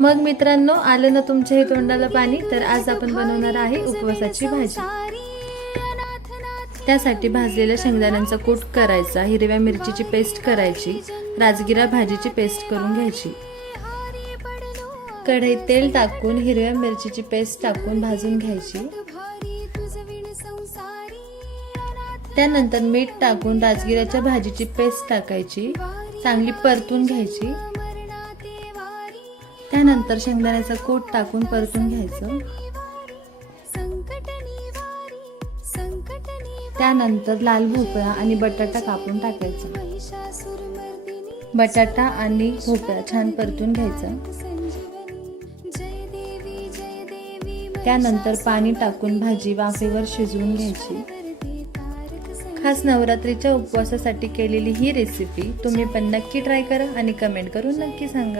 मग मित्रांनो, आलं ना तुमच्या हे तोंडाला पाणी? तर आज आपण बनवणार आहे उपवासाची भाजी। त्यासाठी भाजलेल्या शेंगदाण्यांचा कूट करायचा, हिरव्या मिरचीची पेस्ट करायची, राजगिरा भाजीची पेस्ट करून घ्यायची। कढईत तेल टाकून हिरव्या मिरचीची पेस्ट टाकून भाजून घ्यायची। त्यानंतर मीठ टाकून राजगिराच्या भाजीची पेस्ट टाकायची, चांगली परतून घ्यायची। त्यानंतर शेंगदाण्याचा कूट टाकून परतून घ्यायचं। त्यानंतर लाल भोपळा आणि बटाटा कापून टाकायचा। बटाटा आणि भोपळा छान परतून घ्यायचा। त्यानंतर पाणी टाकून भाजी वाफेवर शिजवून घ्यायची। खास नवरात्रीच्या उपवासासाठी केलेली ही रेसिपी तुम्ही पण नक्की ट्राय करा आणि कमेंट करून नक्की सांगा।